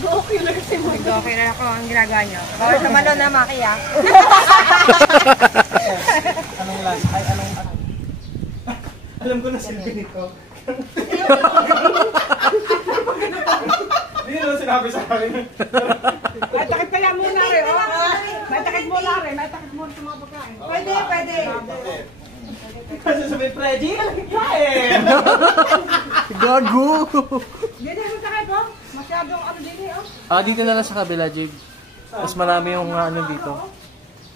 Mag-ocular si mo. Mag-ocular ako ang ginagawa nyo. Bawal sa malo na, Maki, ah. Anong last? Ay, anong... Alam ko na silbi nito. Hindi naman sinabi sa akin. May takit kaya muna rin, oh. May takit muna rin. May takit muna sa mga pagkain. Pwede, pwede. Kasi sabi, Freddy, kain! Gago! Hindi mo takit, oh. Masyadong ano din, oh. Ah, dito na lang sa kabila, Jig. Mas marami yung ano dito.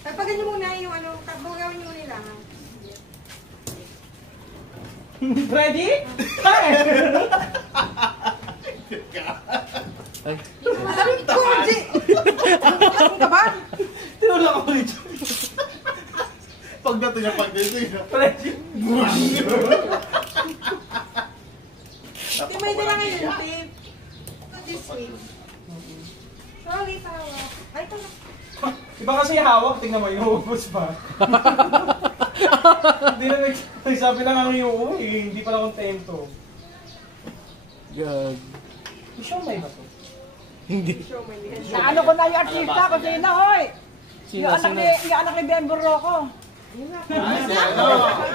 Pagpagan nyo muna yung ano, gawin nyo nila. Freddy, kain! Ay. Kundi! Ano ka ba? Tinulak ako dito. Pagdating niya, Freddy. Di may dala ngayon, babe. This way. Sorry, tawa. Ay, ito na. Iba kasi hawak, tingnan mo, inuubos pa. Hindi na nagsabi na nga yung hindi pala kontento. Gag. Show may ba to? Hindi. Naano ko na yung artista ko, sino, hoy? Sino, Yung sino? anak ni Ben Burroco.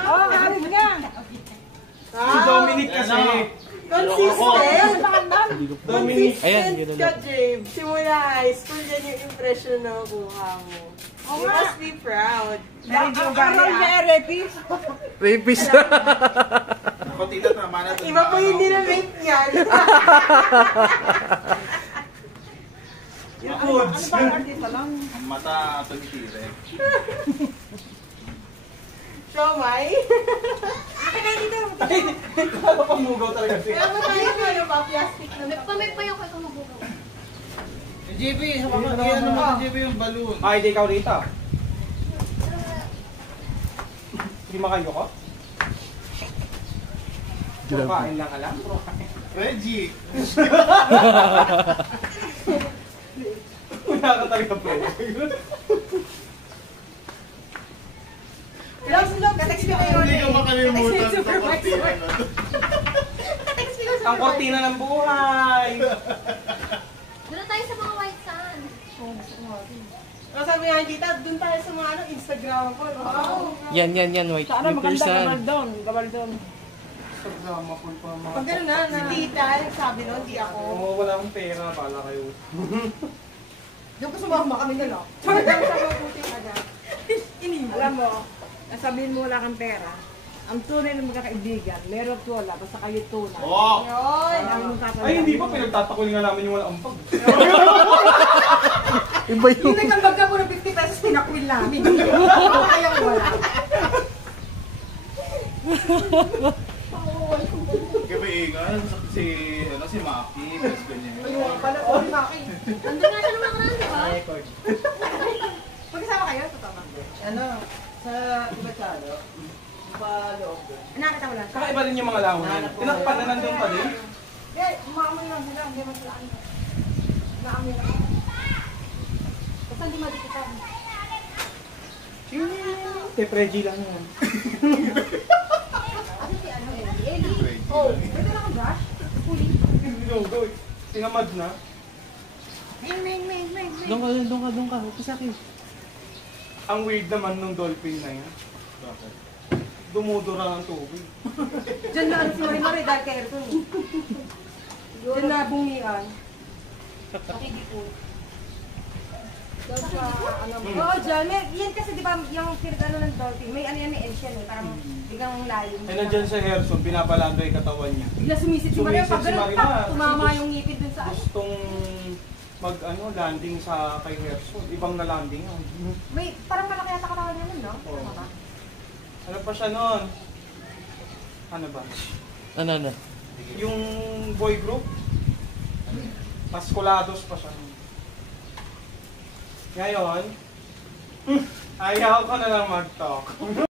Oh, halit nga. Si Dominic kasi. Consistent. Dominic. Ayan, yun Consistent ka, na. Jabe. Simula high school, yan yung impression na nakuha mo. You must be proud. Aral niya, Repis. Rapist. Kontitat naman natin. Iba po yung dinamate niyan. Yung foods. Ano ba ang artista lang? Ang mata tumitire. Siomay. Akin na dito. Ay, kala pa mugaw talaga siya. Kaya mo tayo ko ano ba? Plastic na. Nagpamay pa yung kayo mabukaw. JB, iyan naman JB yung balloon. Ay, di ikaw rito. Hindi makayo ko? Kain lang alam. Reggie. Wala ka talaga po. Katext ko kayo Hindi ko makalimutan Text sa supervisor. kontina na to. Ang kortina ng buhay. Doon tayo sa mga white sand. O sabi nga tita, dun tayo sa mga ano, Instagram ko. Wow. Yan, white. Sana White maganda, person. gabaldon. Sagsama po pa mga... Pag gano'n na, si tita, sabi nun, di ako. Oo, wala akong pera. Pala kayo. Diyan ko sumama kami na lang. Sabi ko sa mabuting agad. Alam mo, nasabihin mo wala kang pera. Ang tunay ng magkakaibigan, meron at wala, basta kayo tunay. Oh! Yun. Kailangan mong tatandaan. Ay, hindi pa. Pinagtatakol nga namin yung wala ampag. Iba yung... Yung nagambag ka po ng 50 pesos, tinakwil namin. Wala kayang wala. Kaya may ingan si Maki, best friend niya. Ayun, pala ko, Maki. Nandun nga siya naman karaan, di ba? Magkasama kayo, totoo. Ano? Sa iba sa ano? Pa-loob doon. Nakita mo lang. Kakaiba rin yung mga langon. Tinakpan na nandun pa din. Hindi, umaamoy lang sila. Hindi mo sila ano. Umaamoy lang. Basta hindi madikitan. Kay Reggie lang yan. Ano si ano, Ellie? Reggie. Oh, pwede na kang brush? Huli. Go. Tinamad na. Doon ka. Huwag sa akin. Ang weird naman nung dolphin na yan. Bakit? Dumudura ng tubig. Diyan na ano si Marimari dahil kay Erton. Diyan na bungian. Nakikipot. Doon sa ano mo. Oo, dyan. Yan kasi di ba yung ano ng dolphin, may ano yan, may edge yan eh. Parang biglang lalim. Eh nandyan sa Herson, pinapalando yung katawan niya. Bigla sumisit si Marimar. Pag Sumisit si ganun, Marimar. pak, tumama yung ngipid dun sa ano. Gustong landing sa kay Herson. Ibang na landing yan. May parang malaki yata katawan niya nun, no? Oo. Tama ba? Ano pa siya nun? Ano ba? Ano? Yung boy group? Pascolados pa siya. Ngayon, ayaw ko na lang mag-talk.